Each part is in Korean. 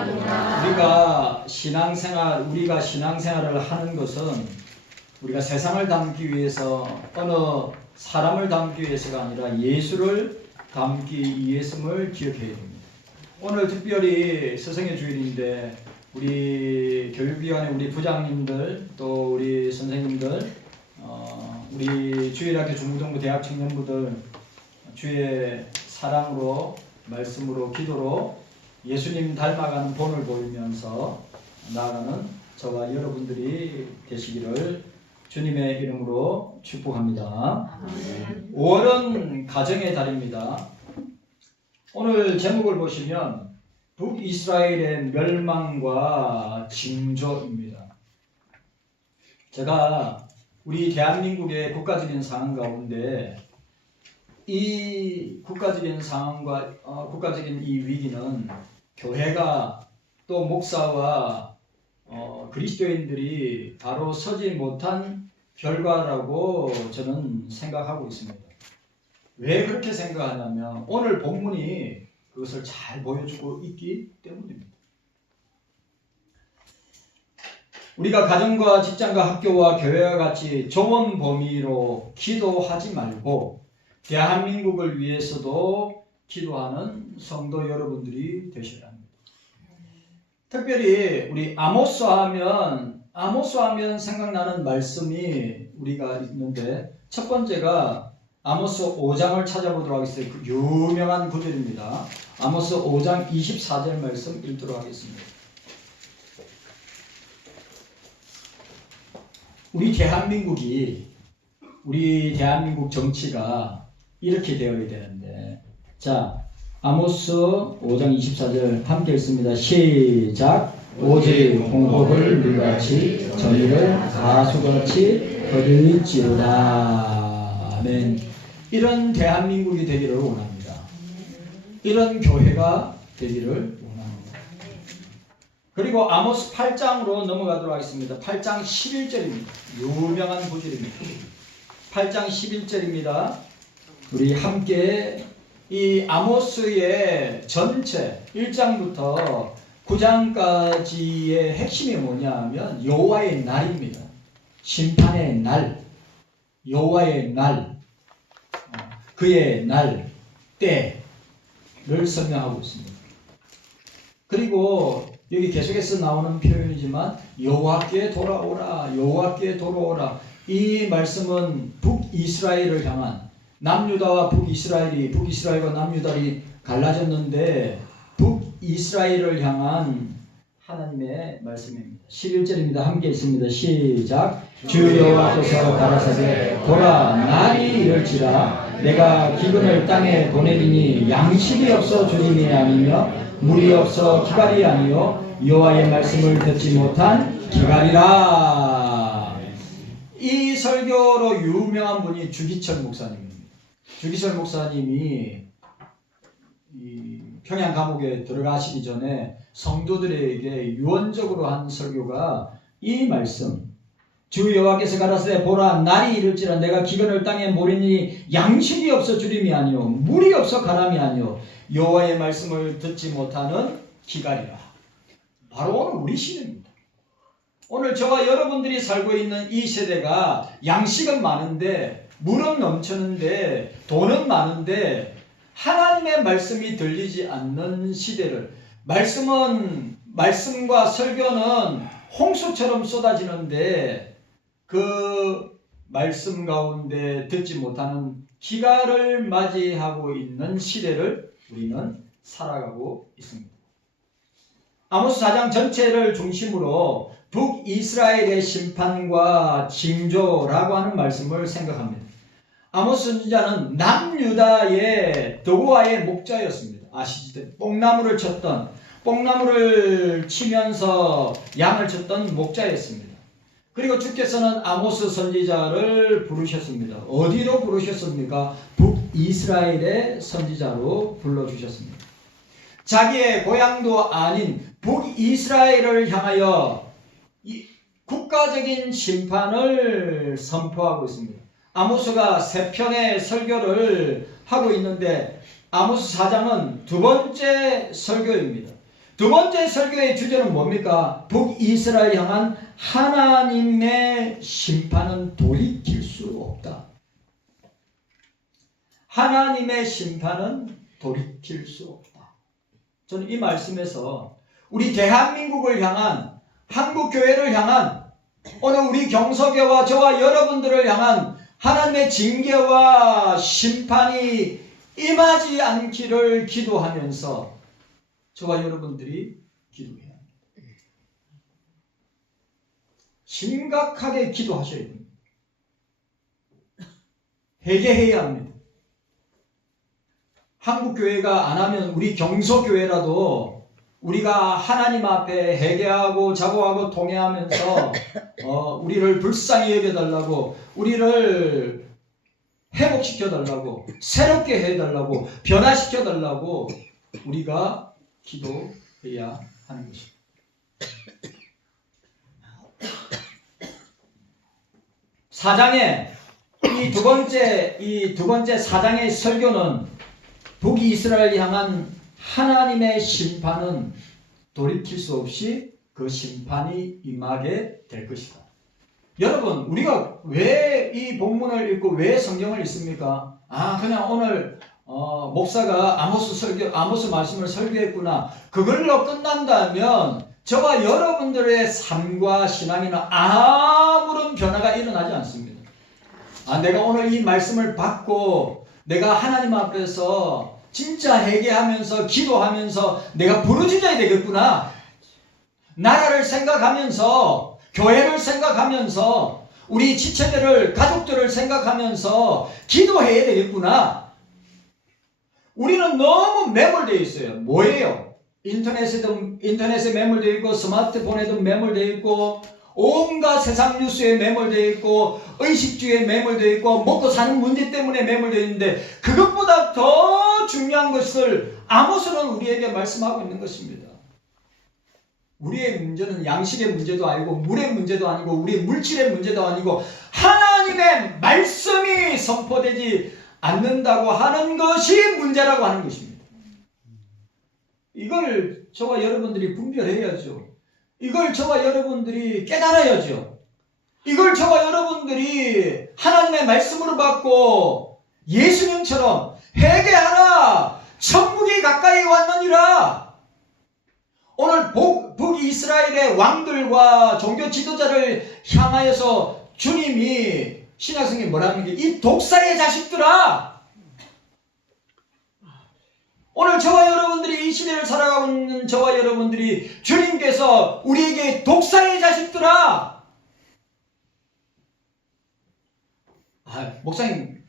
우리가 신앙생활을 하는 것은 우리가 세상을 닮기 위해서 어느 사람을 닮기 위해서가 아니라 예수를 닮기 위해서임을 기억해야 됩니다. 오늘 특별히 스승의 주일인데 우리 교육위원회 우리 부장님들 또 우리 선생님들 우리 주일학교 중고등부 대학 청년부들 주의 사랑으로 말씀으로 기도로 예수님 닮아가는 본을 보이면서 나아가는 저와 여러분들이 되시기를 주님의 이름으로 축복합니다. 5월은 가정의 달입니다. 오늘 제목을 보시면 북이스라엘의 멸망과 징조입니다. 제가 우리 대한민국의 국가적인 상황 가운데 이 국가적인 상황과 국가적인 이 위기는 교회가 또 목사와 그리스도인들이 바로 서지 못한 결과라고 저는 생각하고 있습니다. 왜 그렇게 생각하냐면 오늘 본문이 그것을 잘 보여주고 있기 때문입니다. 우리가 가정과 직장과 학교와 교회와 같이 좁은 범위로 기도하지 말고 대한민국을 위해서도 기도하는 성도 여러분들이 되셔야 합니다. 특별히 우리 아모스 하면 생각나는 말씀이 우리가 있는데 첫 번째가 아모스 5장을 찾아보도록 하겠습니다. 그 유명한 구절입니다. 아모스 5장 24절 말씀 읽도록 하겠습니다. 우리 대한민국 정치가 이렇게 되어야 되는데, 자, 아모스 5장 24절 함께 읽습니다. 시작. 오직 홍복을 물같이 정의를 가수같이 거둘지로다. 아멘. 이런 대한민국이 되기를 원합니다. 이런 교회가 되기를 원합니다. 그리고 아모스 8장으로 넘어가도록 하겠습니다. 8장 11절입니다. 유명한 구절입니다. 8장 11절입니다. 우리 함께 이 아모스의 전체 1장부터 9장까지의 핵심이 뭐냐 하면 여호와의 날입니다. 심판의 날, 여호와의 날, 그의 날, 때를 설명하고 있습니다. 그리고 여기 계속해서 나오는 표현이지만 여호와께 돌아오라, 여호와께 돌아오라. 이 말씀은 북이스라엘을 향한 남유다와 북이스라엘과 남유다이 갈라졌는데 북이스라엘을 향한 하나님의 말씀입니다. 11절입니다. 함께 있습니다. 시작. 주 여호와께서 가라사대 보라 날이 이를지라 내가 기근을 땅에 보내리니 양식이 없어 주림이 아니며 물이 없어 기갈이 아니요 여호와의 말씀을 듣지 못한 기갈이라. 이 설교로 유명한 분이 주기철 목사님입니다. 주기철 목사님이 이 평양 감옥에 들어가시기 전에 성도들에게 유언적으로 한 설교가 이 말씀. 주 여호와께서 가라사대 보라 날이 이를지라 내가 기근을 땅에 보내니 양식이 없어 주림이 아니요 물이 없어 가람이 아니요 여호와의 말씀을 듣지 못하는 기갈이라. 바로 오늘 우리 시대입니다. 오늘 저와 여러분들이 살고 있는 이 세대가 양식은 많은데 물은 넘치는데 돈은 많은데 하나님의 말씀이 들리지 않는 시대를, 말씀과 설교는 홍수처럼 쏟아지는데 그 말씀 가운데 듣지 못하는 기갈을 맞이하고 있는 시대를 우리는 살아가고 있습니다. 아모스 4장 전체를 중심으로 북이스라엘의 심판과 징조라고 하는 말씀을 생각합니다. 아모스 선지자는 남유다의 도고아의 목자였습니다. 아시죠? 뽕나무를 치면서 양을 쳤던 목자였습니다. 그리고 주께서는 아모스 선지자를 부르셨습니다. 어디로 부르셨습니까? 북이스라엘의 선지자로 불러주셨습니다. 자기의 고향도 아닌 북이스라엘을 향하여 국가적인 심판을 선포하고 있습니다. 아모스가 3편의 설교를 하고 있는데 아모스 4장은 두 번째 설교입니다. 두 번째 설교의 주제는 뭡니까? 북이스라엘 향한 하나님의 심판은 돌이킬 수 없다. 하나님의 심판은 돌이킬 수 없다. 저는 이 말씀에서 우리 대한민국을 향한, 한국교회를 향한, 오늘 우리 경서교와 저와 여러분들을 향한 하나님의 징계와 심판이 임하지 않기를 기도하면서 저와 여러분들이 기도해야 합니다. 심각하게 기도하셔야 됩니다. 회개해야 합니다. 한국교회가 안 하면 우리 경서교회라도 우리가 하나님 앞에 회개하고 자고하고 통회하면서 우리를 불쌍히 여겨달라고, 우리를 회복시켜달라고, 새롭게 해달라고, 변화시켜달라고 우리가 기도해야 하는 것입니다. 사장의 이 두 번째 사장의 설교는 북이스라엘 향한 하나님의 심판은 돌이킬 수 없이 그 심판이 임하게 될 것이다. 여러분, 우리가 왜 이 본문을 읽고 왜 성경을 읽습니까? 그냥 오늘 목사가 아모스 말씀을 설교했구나, 그걸로 끝난다면 저와 여러분들의 삶과 신앙에는 아무런 변화가 일어나지 않습니다. 내가 오늘 이 말씀을 받고 내가 하나님 앞에서 진짜 회개하면서 기도하면서 내가 부르짖어야 되겠구나, 나라를 생각하면서, 교회를 생각하면서, 우리 지체들을, 가족들을 생각하면서 기도해야 되겠구나. 우리는 너무 매몰되어 있어요. 뭐예요? 인터넷에 매몰되어 있고, 스마트폰에도 매몰되어 있고, 온갖 세상 뉴스에 매몰되어 있고, 의식주의에 매몰되어 있고, 먹고 사는 문제 때문에 매몰되어 있는데, 그것보다 더 중요한 것을 아모스는 우리에게 말씀하고 있는 것입니다. 우리의 문제는 양식의 문제도 아니고, 물의 문제도 아니고, 우리의 물질의 문제도 아니고, 하나님의 말씀이 선포되지 않는다고 하는 것이 문제라고 하는 것입니다. 이걸 저와 여러분들이 분별해야죠. 이걸 저와 여러분들이 깨달아야죠. 이걸 저와 여러분들이 하나님의 말씀으로 받고 예수님처럼 회개하라, 천국이 가까이 왔느니라. 오늘 북이스라엘의 왕들과 종교 지도자를 향하여서 주님이, 신약성경에 뭐라는 게, 이 독사의 자식들아, 오늘 저와 여러분들이 이 시대를 살아가고 있는 저와 여러분들이 주님께서 우리에게 독사의 자식들아, 목사님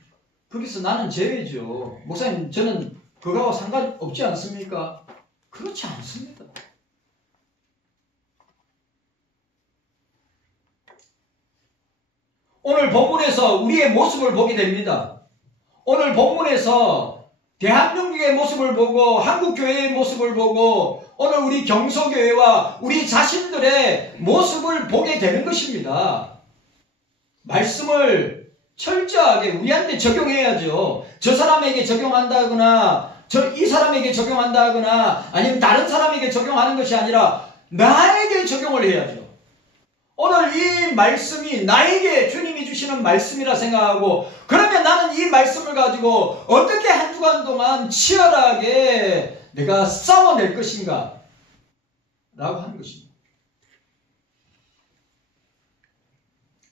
거기서 나는 제외죠. 목사님 저는 그거하고 상관없지 않습니까? 그렇지 않습니다. 오늘 본문에서 우리의 모습을 보게 됩니다. 오늘 본문에서 대한민국의 모습을 보고, 한국교회의 모습을 보고, 오늘 우리 경서교회와 우리 자신들의 모습을 보게 되는 것입니다. 말씀을 철저하게 우리한테 적용해야죠. 저 사람에게 적용한다거나, 이 사람에게 적용한다거나, 아니면 다른 사람에게 적용하는 것이 아니라 나에게 적용을 해야죠. 오늘 이 말씀이 나에게 주님이 주시는 말씀이라 생각하고, 그러면 나는 이 말씀을 가지고 어떻게 한 주간 동안 치열하게 내가 싸워낼 것인가 라고 하는 것입니다.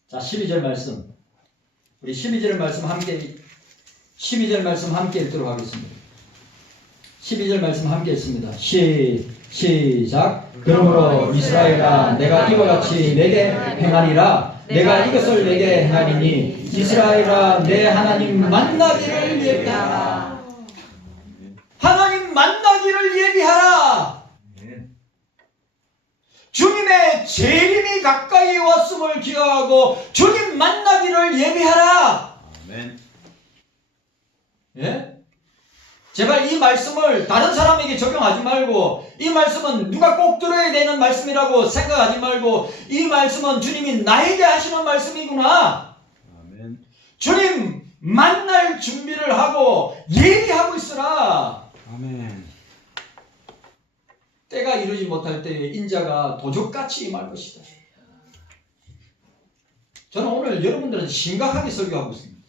자, 12절 말씀, 우리 12절 말씀 함께 읽도록 하겠습니다. 12절 말씀 함께 읽습니다. 시작. 그러므로 이스라엘아, 내가 이와 같이 내게 행하리라. 내가 이것을 내게 행하리니 이스라엘아, 내 하나님 만나기를 예비하라. 하나님 만나기를 예비하라. 주님의 재림이 가까이 왔음을 기억하고 주님 만나기를 예비하라. 아멘. 예? 제발 이 말씀을 다른 사람에게 적용하지 말고, 이 말씀은 누가 꼭 들어야 되는 말씀이라고 생각하지 말고, 이 말씀은 주님이 나에게 하시는 말씀이구나. 아멘. 주님 만날 준비를 하고 예비하고 있으라. 아멘. 때가 이루지 못할 때에 인자가 도적같이 임할 것이다. 저는 오늘 여러분들한테 심각하게 설교하고 있습니다.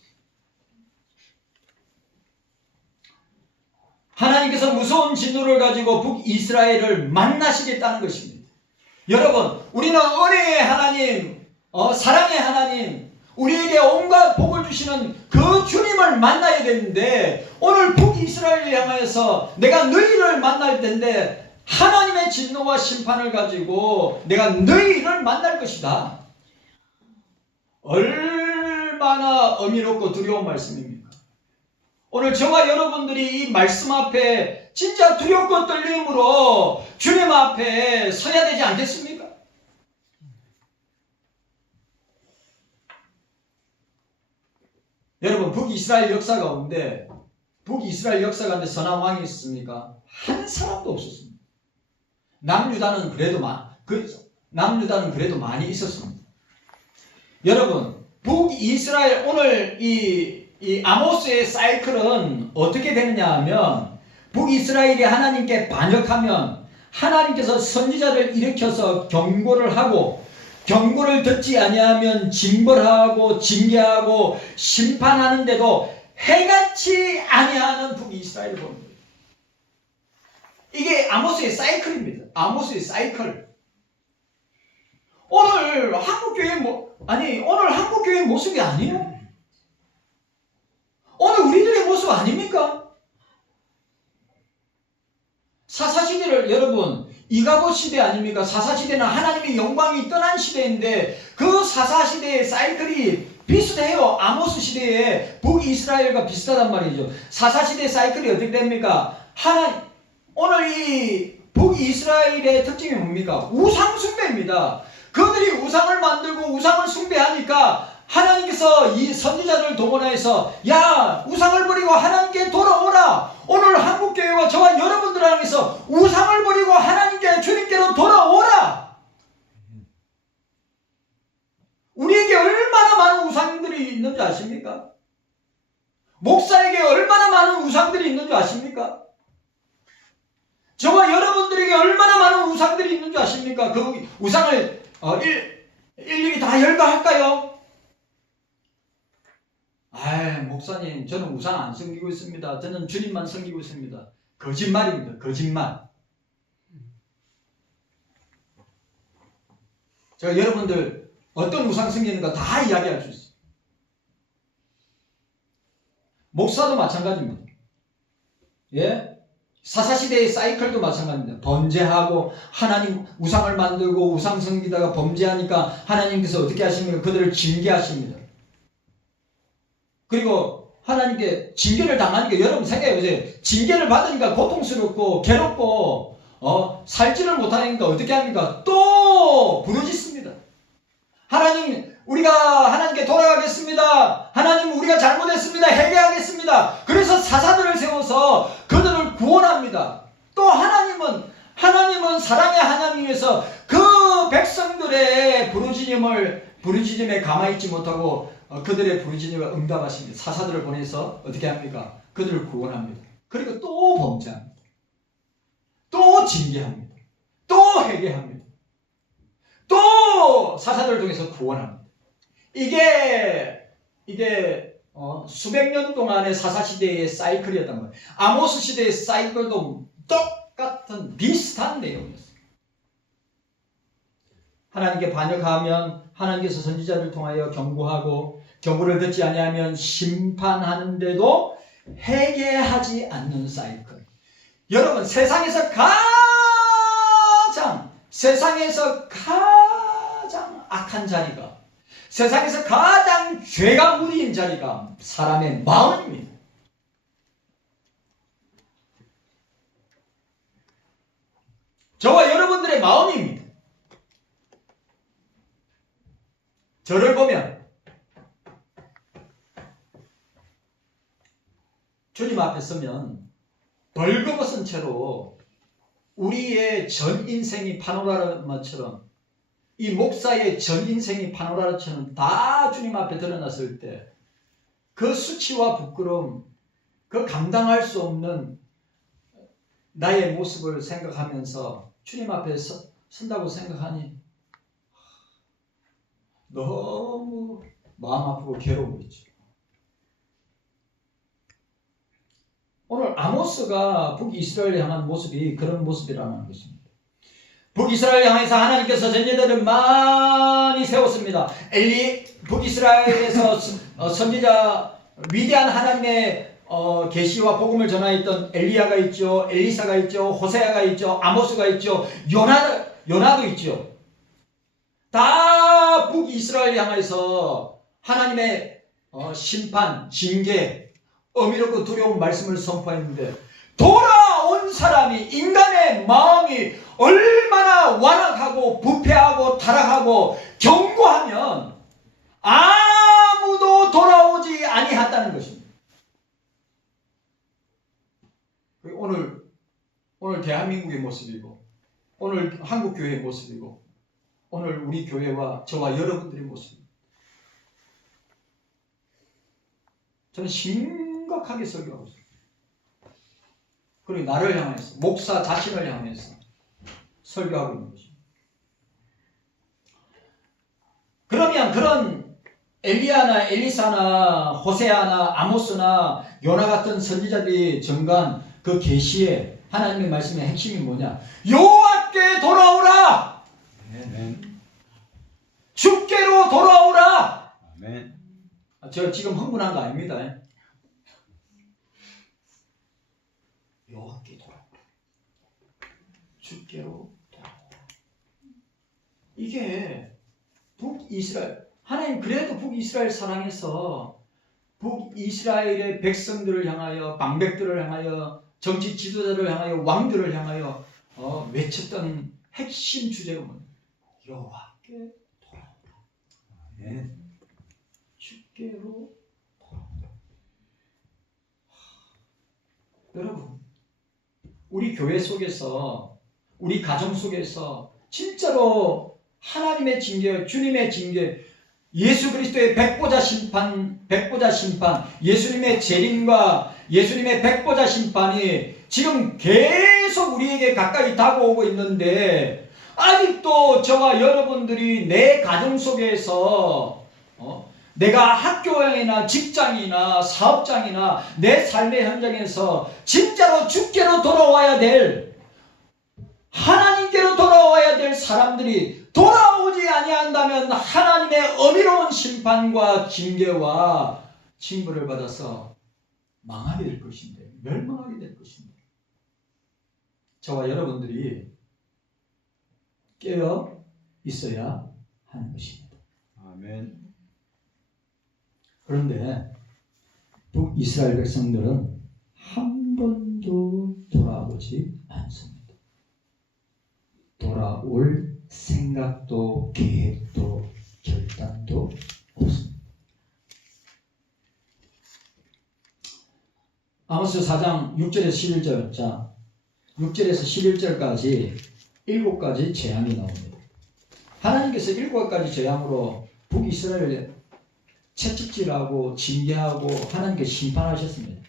하나님께서 무서운 진노를 가지고 북이스라엘을 만나시겠다는 것입니다. 여러분, 우리는 은혜의 하나님, 사랑의 하나님, 우리에게 온갖 복을 주시는 그 주님을 만나야 되는데, 오늘 북이스라엘을 향하여서 내가 너희를 만날 텐데 하나님의 진노와 심판을 가지고 내가 너희를 만날 것이다. 얼마나 어미롭고 두려운 말씀입니까? 오늘 저와 여러분들이 이 말씀 앞에 진짜 두렵고 떨림으로 주님 앞에 서야 되지 않겠습니까? 여러분, 북이스라엘 역사 가운데 선한 왕이 있습니까? 한 사람도 없었습니다. 남유다는 그래도 많이 있었습니다. 여러분, 북이스라엘, 오늘 이 아모스의 사이클은 어떻게 되느냐 하면, 북이스라엘이 하나님께 반역하면 하나님께서 선지자를 일으켜서 경고를 하고, 경고를 듣지 아니하면 징벌하고 징계하고 심판하는데도 해같이 아니하는 북이스라엘을 봅니다. 이게 아모스의 사이클입니다. 아모스의 사이클. 오늘 한국교회 모습이 아니에요? 오늘 우리들의 모습 아닙니까? 사사시대를, 여러분, 이가봇 시대 아닙니까? 사사시대는 하나님의 영광이 떠난 시대인데 그 사사시대의 사이클이 비슷해요. 아모스 시대의 북이스라엘과 비슷하단 말이죠. 사사시대 사이클이 어떻게 됩니까? 오늘 이 북이스라엘의 특징이 뭡니까? 우상숭배입니다. 그들이 우상을 만들고 우상을 숭배하니까 하나님께서 이 선지자를 동원해서, 야, 우상을 버리고 하나님께 돌아오라. 오늘 한국교회와 저와 여러분들 향해서 우상을 버리고 하나님께, 주님께로 돌아오라. 우리에게 얼마나 많은 우상들이 있는 줄 아십니까? 목사에게 얼마나 많은 우상들이 있는 줄 아십니까? 저와 여러분들에게 얼마나 많은 우상들이 있는 줄 아십니까? 그 우상을 일일이 다 열거할까요? 목사님, 저는 우상 안 섬기고 있습니다. 저는 주님만 섬기고 있습니다. 거짓말입니다. 거짓말. 제가 여러분들 어떤 우상 섬기는가 다 이야기할 수 있어요. 목사도 마찬가지입니다. 예? 사사시대의 사이클도 마찬가지입니다. 범죄하고 하나님 우상을 만들고 우상 섬기다가 범죄하니까 하나님께서 어떻게 하십니까? 그들을 징계하십니다. 그리고 하나님께 징계를 당하니까, 여러분 생각해보세요. 징계를 받으니까 고통스럽고 괴롭고 살지를 못하니까 어떻게 합니까? 또 부르짖습니다. 하나님, 우리가 하나님께 돌아가겠습니다. 하나님, 우리가 잘못했습니다. 회개하겠습니다. 그래서 사사들을 세워서 그들을 구원합니다. 또 하나님은 사랑의 하나님에서 그 백성들의 부르짖음에 가만히 있지 못하고 그들의 부르짖음에 응답하십니다. 사사들을 보내서 어떻게 합니까? 그들을 구원합니다. 그리고 또 범죄합니다. 또 징계합니다. 또 회개합니다. 또 사사들을 통해서 구원합니다. 이게 수백 년 동안의 사사시대의 사이클이었단 말이에요. 아모스 시대의 사이클도 똑같은 비슷한 내용이었어요. 하나님께 반역하면 하나님께서 선지자를 통하여 경고하고, 경고를 듣지 아니하면 심판하는데도 회개하지 않는 사이클. 여러분, 세상에서 가장 악한 자리가, 세상에서 가장 죄가 무디인 자리가 사람의 마음입니다. 저와 여러분들의 마음입니다. 저를 보면 주님 앞에 서면 벌거벗은 채로 우리의 전 인생이 파노라마처럼, 이 목사의 전 인생이 파노라마처럼 다 주님 앞에 드러났을 때 그 수치와 부끄러움, 그 감당할 수 없는 나의 모습을 생각하면서 주님 앞에 선다고 생각하니 너무 마음 아프고 괴로운 거죠. 오늘 아모스가 북이스라엘 향한 모습이 그런 모습이라는 것입니다. 북이스라엘 향해서 하나님께서 선지자들을 많이 세웠습니다. 북이스라엘에서 선지자 위대한 하나님의 계시와 복음을 전하였던 엘리야가 있죠. 엘리사가 있죠. 호세아가 있죠. 아모스가 있죠. 요나도 있죠. 다 북이스라엘 향해서 하나님의 심판, 징계, 어미롭고 두려운 말씀을 선포했는데 돌아온 사람이 인간의 마음이 얼마나 완악하고 부패하고 타락하고 견고하면 아무도 돌아오지 아니한다는 것입니다. 오늘 대한민국의 모습이고 오늘 한국교회의 모습이고 오늘 우리 교회와 저와 여러분들의 모습입니다. 저는 심각하게 설교하고 있습니다. 그리고 나를 향해서 목사 자신을 향해서 설교하고 있는 것입니다. 그러면 그런 엘리야나 엘리사나 호세아나 아모스나 요나 같은 선지자들이 전간 그 계시에 하나님의 말씀의 핵심이 뭐냐? 여호와께 돌아오라. 아멘. 주께로 돌아오라. 아멘. 저 지금 흥분한 거 아닙니다. 여호와께 돌아오라. 주께로 돌아오라. 이게 북이스라엘, 하나님 그래도 북이스라엘 사랑해서 북이스라엘의 백성들을 향하여, 방백들을 향하여, 정치 지도자를 향하여, 왕들을 향하여 외쳤던 핵심 주제가 뭐냐? 여호와께 돌아오라. 아멘. 주께로 돌아오라. 여러분, 우리 교회 속에서, 우리 가정 속에서 진짜로 하나님의 징계, 주님의 징계, 예수 그리스도의 백보자 심판, 예수님의 재림과 예수님의 백보자 심판이 지금 계속 우리에게 가까이 다가오고 있는데 아직도 저와 여러분들이 내 가정 속에서 내가 학교이나 직장이나 사업장이나 내 삶의 현장에서 진짜로 주께로 돌아와야 될, 하나님께로 돌아와야 될 사람들이 돌아오지 아니한다면 하나님의 어미로운 심판과 징계와 징벌을 받아서 망하게 될 것인데, 멸망하게 될 것인데, 저와 여러분들이 깨어 있어야 하는 것입니다. 아멘. 그런데 북이스라엘 백성들은 한 번도 돌아오지 않습니다. 돌아올 생각도 계획도 결단도 없습니다. 아모스 4장 6절에서 11절, 자 6절에서 11절까지 7가지 재앙이 나옵니다. 하나님께서 7가지 재앙으로 북이스라엘을 채찍질하고 징계하고 하나님께 심판하셨습니다.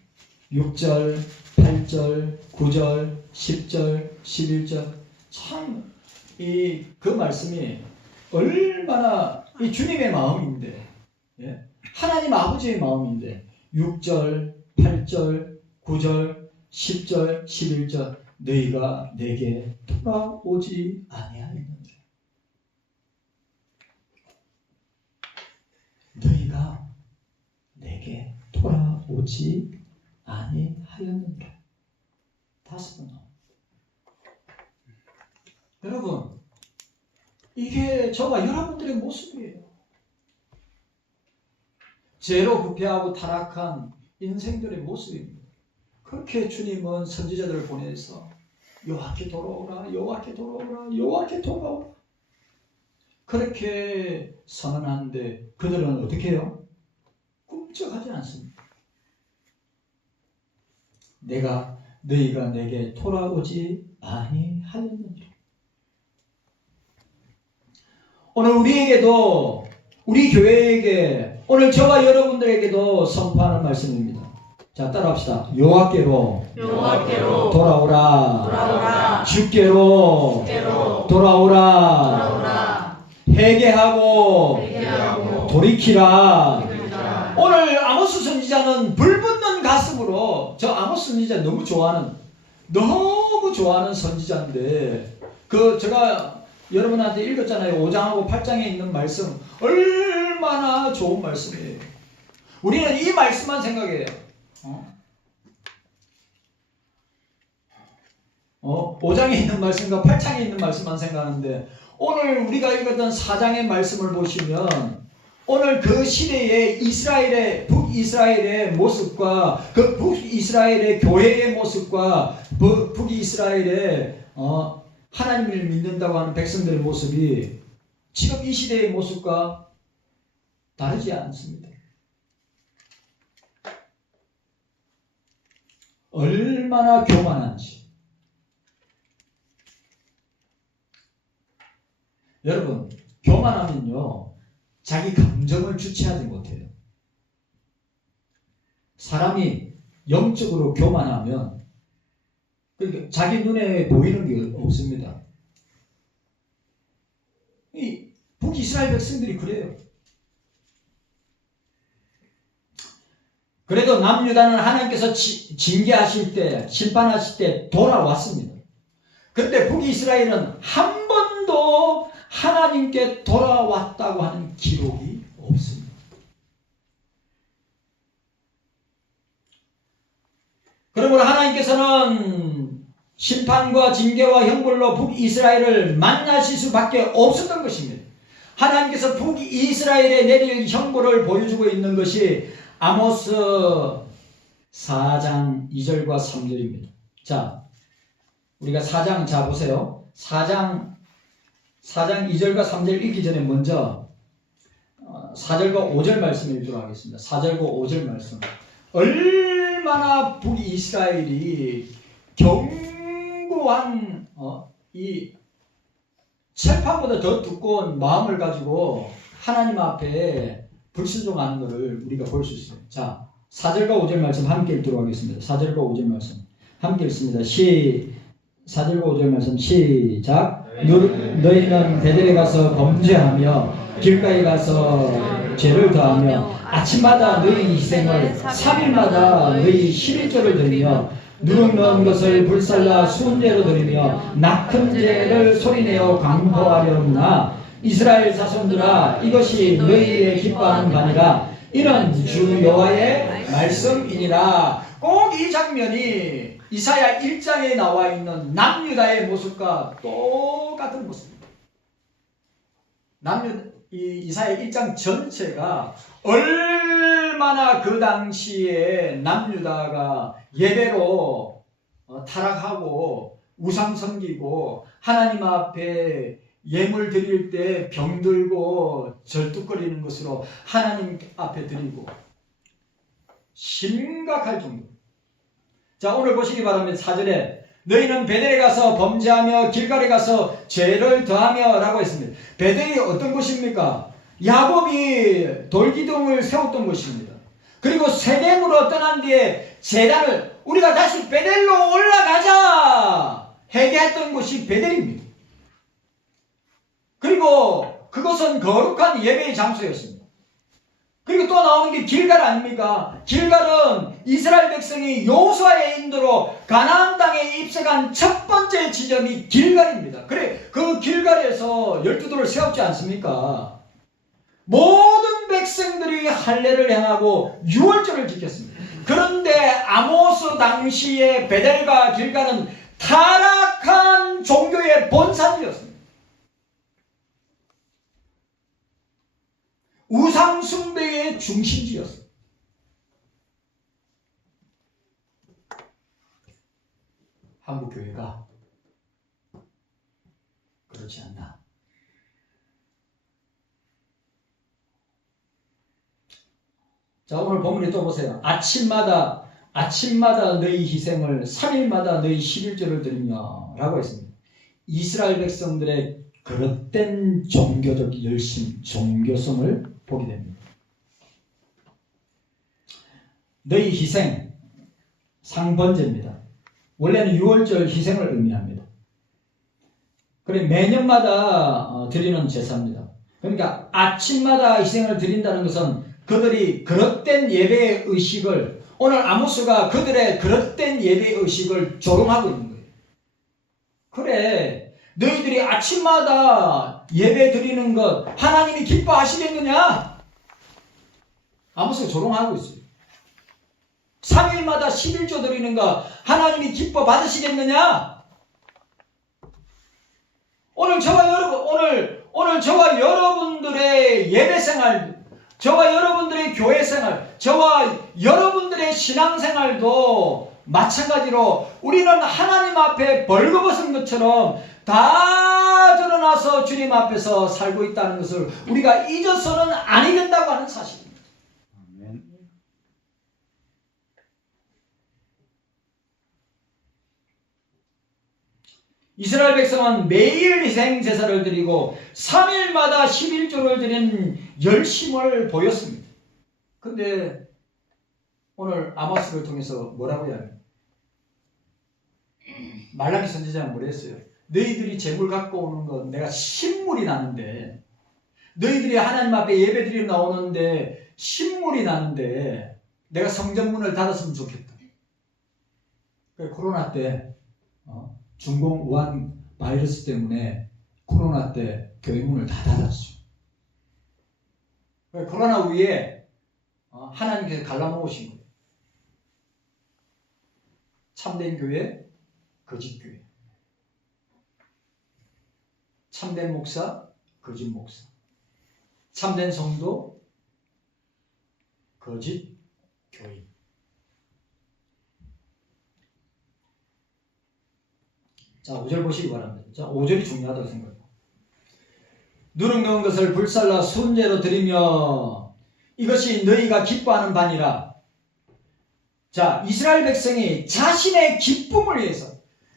6절, 8절, 9절, 10절, 11절. 참 그 말씀이 얼마나 이 주님의 마음인데, 하나님 아버지의 마음인데 6절, 8절, 9절, 10절, 11절 너희가 내게 돌아오지 아니하였느니라. 너희가 내게 돌아오지 아니하였느니라. 5번 나옵니다. 여러분, 이게 저와 여러분들의 모습이에요. 죄로 부패하고 타락한 인생들의 모습입니다. 그렇게 주님은 선지자들을 보내서 여호와께 돌아오라, 여호와께 돌아오라, 여호와께 돌아오라 그렇게 선언하는데 그들은 어떻게 해요? 꿈쩍하지 않습니다. 너희가 내게 돌아오지 아니하였느니라. 오늘 우리에게도, 우리 교회에게, 오늘 저와 여러분들에게도 선포하는 말씀입니다. 자, 따라합시다. 여호와께로 여호와께로 돌아오라. 돌아오라. 주께로 주께로 돌아오라. 돌아오라. 회개하고 회개하고 돌이키라. 돌이키라. 오늘 아모스 선지자는 불붙는 가슴으로, 저 아모스 선지자 너무 좋아하는 선지자인데, 제가 여러분한테 읽었잖아요. 5장하고 8장에 있는 말씀 얼마나 좋은 말씀이에요. 우리는 이 말씀만 생각해요. 5장에 있는 말씀과 8장에 있는 말씀만 생각하는데, 오늘 우리가 읽었던 4장의 말씀을 보시면 오늘 그 시대의 북이스라엘의 모습과 그 북이스라엘의 교회의 모습과 북이스라엘의 하나님을 믿는다고 하는 백성들의 모습이 지금 이 시대의 모습과 다르지 않습니다. 얼마나 교만한지. 여러분, 교만하면요, 자기 감정을 주체하지 못해요. 사람이 영적으로 교만하면 그러니까 자기 눈에 보이는 게 없습니다. 이 북이스라엘 백성들이 그래요. 그래도 남유다는 하나님께서 징계하실 때, 심판하실 때 돌아왔습니다. 그런데 북이스라엘은 한 번도 하나님께 돌아왔다고 하는 기록이 없습니다. 그러므로 하나님께서는 심판과 징계와 형벌로 북이스라엘을 만나실 수밖에 없었던 것입니다. 하나님께서 북이스라엘에 내릴 형벌을 보여주고 있는 것이 아모스 4장 2절과 3절입니다. 자, 우리가 4장, 자 보세요. 4장 2절과 3절 읽기 전에 먼저 4절과 5절 말씀 읽도록 하겠습니다. 4절과 5절 말씀. 얼마나 북이스라엘이 견고한 이 철판보다 더 두꺼운 마음을 가지고 하나님 앞에 불순종하는 것을 우리가 볼 수 있어요. 자, 4절과 5절 말씀 함께 읽도록 하겠습니다. 4절과 5절 말씀 함께 읽습니다. 4절과 5절 말씀 시작. 너희는 베델에 가서 범죄하며 길가에 가서 죄를 더하며 아침마다 너희 희생을 3일마다 너희 11조를 드리며 누룩 넣은 것을 불살라 순죄로 드리며 낙흠 죄를 소리내어 강포하려나 이스라엘 자손들아 이것이 너희의 기뻐하는 바니라. 이는 주 여호와의 말씀이니라. 꼭 이 장면이 이사야 1장에 나와 있는 남유다의 모습과 똑같은 모습입니다. 이사야 1장 전체가 얼마나 그 당시에 남유다가 예배로 타락하고 우상 섬기고 하나님 앞에 예물 드릴 때 병들고 절뚝거리는 것으로 하나님 앞에 드리고 심각할 정도. 자, 오늘 보시기 바랍니다. 4절에 너희는 베델에 가서 범죄하며 길갈에 가서 죄를 더하며 라고 했습니다. 베델이 어떤 곳입니까? 야곱이 돌기둥을 세웠던 곳입니다. 그리고 세겜으로 떠난 뒤에 제단을 우리가 다시 베델로 올라가자 회개했던 곳이 베델입니다. 그리고 그것은 거룩한 예배의 장소였습니다. 그리고 또 나오는 게 길갈 아닙니까? 길갈은 이스라엘 백성이 여호수아의 인도로 가나안 땅에 입성한 첫 번째 지점이 길갈입니다. 그래, 그 길갈에서 12돌을 세웠지 않습니까? 모든 백성들이 할례를 행하고 유월절을 지켰습니다. 그런데 아모스 당시의 베델과 길갈은 타락한 종교의 본산이었습니다. 우상 숭배의 중심지였습니다. 한국 교회가 그렇지 않나. 자, 오늘 본문에 또 보세요. 아침마다 너희 희생을 3일마다 너희 11조를 드리며 라고 했습니다. 이스라엘 백성들의 그릇된 종교적 열심, 종교성을 보게 됩니다. 너희 희생, 상번제입니다. 원래는 6월절 희생을 의미합니다. 그래 매년마다 드리는 제사입니다. 그러니까 아침마다 희생을 드린다는 것은 그들이 그릇된 예배의 의식을 오늘 아모스가 그들의 그릇된 예배의 의식을 조롱하고 있는 거예요. 그래 너희들이 아침마다 예배 드리는 것 하나님이 기뻐하시겠느냐? 아모스가 조롱하고 있어요. 3일마다 11조 드리는 것 하나님이 기뻐 받으시겠느냐? 오늘 저와 여러분들의 예배 생활, 저와 여러분들의 교회 생활, 저와 여러분들의 신앙 생활도 마찬가지로 우리는 하나님 앞에 벌거벗은 것처럼 다 드러나서 주님 앞에서 살고 있다는 것을 우리가 잊어서는 아니 된다고 하는 사실입니다. 아멘. 이스라엘 백성은 매일 희생 제사를 드리고 3일마다 11조를 드린 열심을 보였습니다. 근데 오늘 아모스를 통해서 뭐라고 해야 해요? 말라기 선지자는 뭐랬어요? 너희들이 재물 갖고 오는 건 내가 신물이 나는데 너희들이 하나님 앞에 예배 드리러 나오는데 신물이 나는데 내가 성전문을 닫았으면 좋겠다. 코로나 때 중공 우한 바이러스 때문에 코로나 때 교회 문을 다 닫았죠. 코로나 후에 하나님께서 갈라놓으신 거예요. 참된 교회, 거짓 교회. 참된 목사, 거짓 목사. 참된 성도, 거짓 교인. 자, 5절 보시기 바랍니다. 자, 5절이 중요하다고 생각합니다. 누룩 넣은 것을 불살라 순제로 드리며 이것이 너희가 기뻐하는 바니라. 자, 이스라엘 백성이 자신의 기쁨을 위해서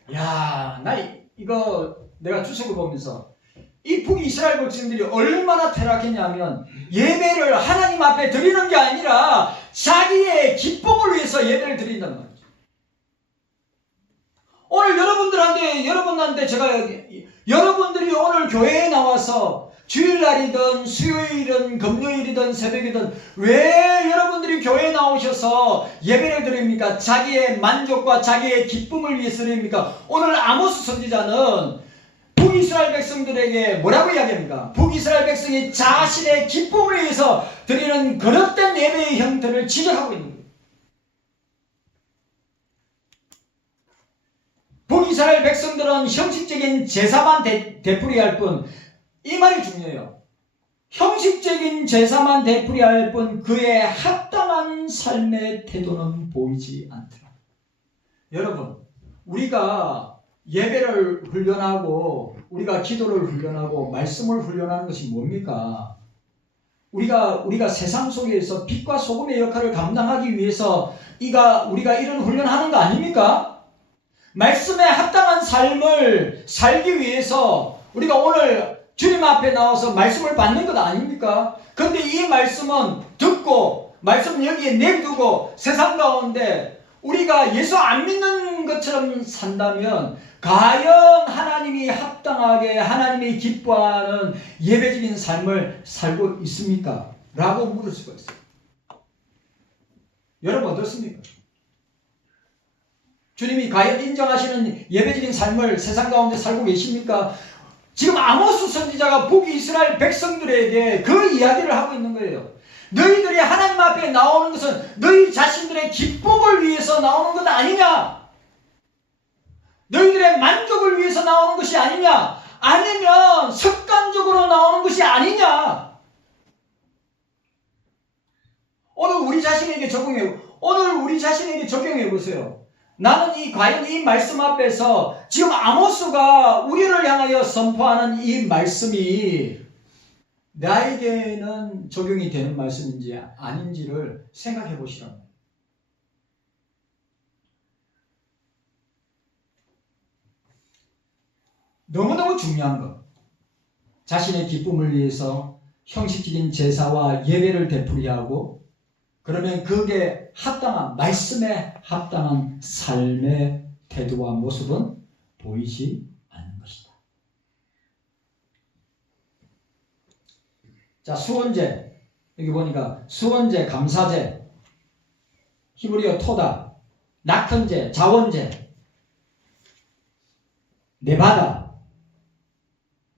나 이거 내가 주석을 보면서 이 북이스라엘 백성들이 얼마나 타락했냐면 예배를 하나님 앞에 드리는 게 아니라 자기의 기쁨을 위해서 예배를 드린단 말이에요. 오늘 여러분한테 제가 여러분들이 오늘 교회에 나와서 주일날이든 수요일이든 금요일이든 새벽이든 왜 여러분들이 교회에 나오셔서 예배를 드립니까? 자기의 만족과 자기의 기쁨을 위해서 드립니까? 오늘 아모스 선지자는 북이스라엘 백성들에게 뭐라고 이야기합니까? 북이스라엘 백성이 자신의 기쁨을 위해서 드리는 거듭된 예배의 형태를 지적하고 있는 거예요. 북이스라엘 백성들은 형식적인 제사만 되풀이할 뿐, 이 말이 중요해요. 형식적인 제사만 되풀이할 뿐 그의 합당한 삶의 태도는 보이지 않더라. 여러분, 우리가 예배를 훈련하고 우리가 기도를 훈련하고 말씀을 훈련하는 것이 뭡니까? 우리가 세상 속에서 빛과 소금의 역할을 감당하기 위해서 우리가 이런 훈련하는 거 아닙니까? 말씀에 합당한 삶을 살기 위해서 우리가 오늘 주님 앞에 나와서 말씀을 받는 것 아닙니까? 그런데 이 말씀은 듣고 말씀 여기에 내두고 세상 가운데 우리가 예수 안 믿는 것처럼 산다면 과연 하나님이 합당하게 하나님이 기뻐하는 예배적인 삶을 살고 있습니까? 라고 물을 수가 있어요. 여러분 어떻습니까? 주님이 과연 인정하시는 예배적인 삶을 세상 가운데 살고 계십니까? 지금 아모스 선지자가 북이스라엘 백성들에게 그 이야기를 하고 있는 거예요. 너희들이 하나님 앞에 나오는 것은 너희 자신들의 기쁨을 위해서 나오는 것 아니냐? 너희들의 만족을 위해서 나오는 것이 아니냐? 아니면 습관적으로 나오는 것이 아니냐? 오늘 우리 자신에게 적용해 보세요. 나는 과연 이 말씀 앞에서 지금 아모스가 우리를 향하여 선포하는 이 말씀이 나에게는 적용이 되는 말씀인지 아닌지를 생각해 보시라고. 너무너무 중요한 것. 자신의 기쁨을 위해서 형식적인 제사와 예배를 되풀이하고 그러면 그게 합당한 말씀에 합당한 삶의 태도와 모습은 보이지 않는 것이다. 자, 수원제 여기 보니까 수원제, 감사제, 히브리어 토다, 낙헌제, 자원제, 네바다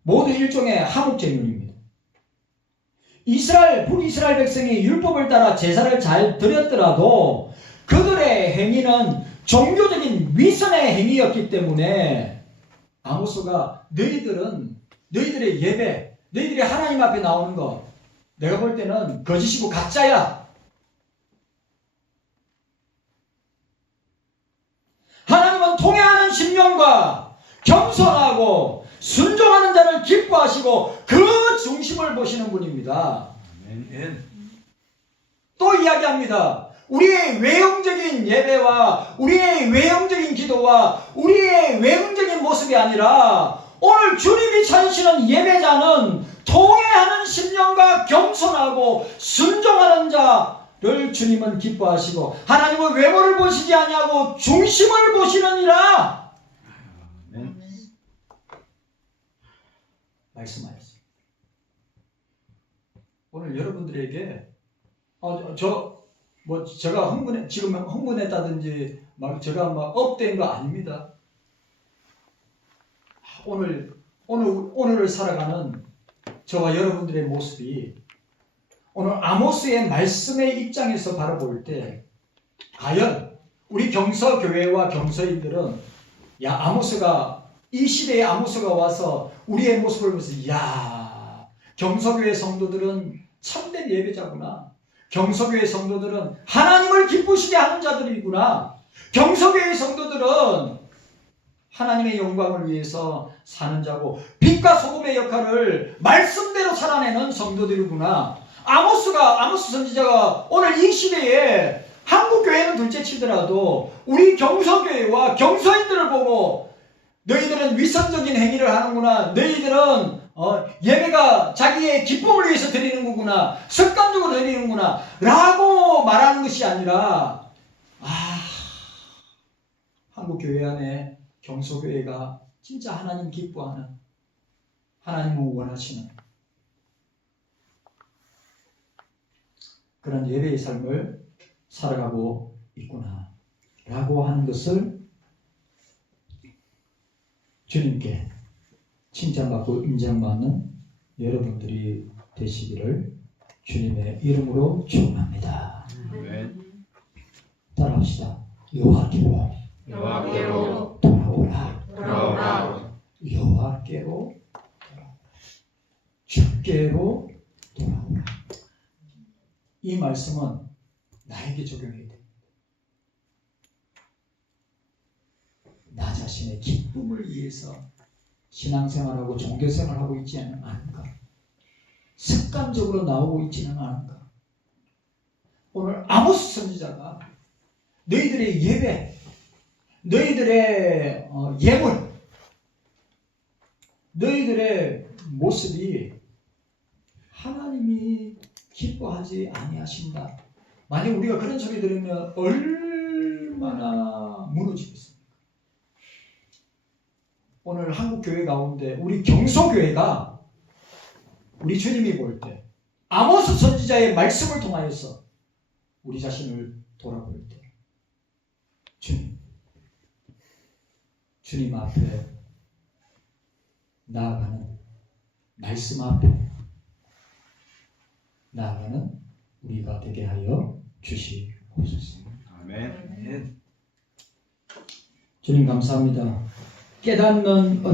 모두 일종의 하목제물입니다. 북이스라엘 백성이 율법을 따라 제사를 잘 드렸더라도 그들의 행위는 종교적인 위선의 행위였기 때문에 아모스가 너희들의 예배, 너희들이 하나님 앞에 나오는 거 내가 볼 때는 거짓이고 가짜야. 하나님은 통회하는 심령과 겸손하고 순종하는 자를 기뻐하시고 그 중심을 보시는 분입니다. 아멘. 또 이야기합니다. 우리의 외형적인 예배와 우리의 외형적인 기도와 우리의 외형적인 모습이 아니라 오늘 주님이 찾으시는 예배자는 통회하는 심령과 겸손하고 순종하는 자를 주님은 기뻐하시고 하나님은 외모를 보시지 아니하고 중심을 보시느니라 아멘. 말씀하셨습니다. 오늘 여러분들에게 제가 지금 흥분했다든지 제가 업된 거 아닙니다. 오늘을 살아가는 저와 여러분들의 모습이 오늘 아모스의 말씀의 입장에서 바라볼 때 과연 우리 경서교회와 경서인들은 아모스가 이 시대에 아모스가 와서 우리의 모습을 보면서 경서교회 성도들은 참된 예배자구나. 경서교회 성도들은 하나님을 기쁘시게 하는 자들이구나. 경서교회 성도들은 하나님의 영광을 위해서 사는 자고 빛과 소금의 역할을 말씀대로 살아내는 성도들이구나. 아모스 선지자가 오늘 이 시대에 한국교회는 둘째 치더라도 우리 경서교회와 경서인들을 보고 너희들은 위선적인 행위를 하는구나. 너희들은 예배가 자기의 기쁨을 위해서 드리는 거구나. 습관적으로 드리는구나. 라고 말하는 것이 아니라 한국교회 안에 경서교회가 진짜 하나님 기뻐하는 하나님을 원하시는 그런 예배의 삶을 살아가고 있구나 라고 하는 것을 주님께 칭찬받고 인정받는 여러분들이 되시기를 주님의 이름으로 축원합니다. 아멘. 따라합시다. 여호와께로 여호와께로 돌아오라. 돌아오라. 여호와께로 돌아오라. 주께로 돌아오라. 이 말씀은 나에게 적용해야 됩니다. 나 자신의 기쁨을 위해서 신앙생활하고 종교생활하고 있지는 않은가? 습관적으로 나오고 있지는 않은가? 오늘 아모스 선지자가 너희들의 예배, 너희들의 예물, 너희들의 모습이 하나님이 기뻐하지 아니하신다. 만약 우리가 그런 소리 들으면 얼마나 무너지겠습니까? 오늘 한국교회 가운데 우리 경서교회가 우리 주님이 볼 때 아모스 선지자의 말씀을 통하여서 우리 자신을 돌아볼 때 주님 앞에 나아가는 말씀 앞에 나아가는 우리가 되게 하여 주시옵소서. 아멘. 주님 감사합니다. 깨닫는 은혜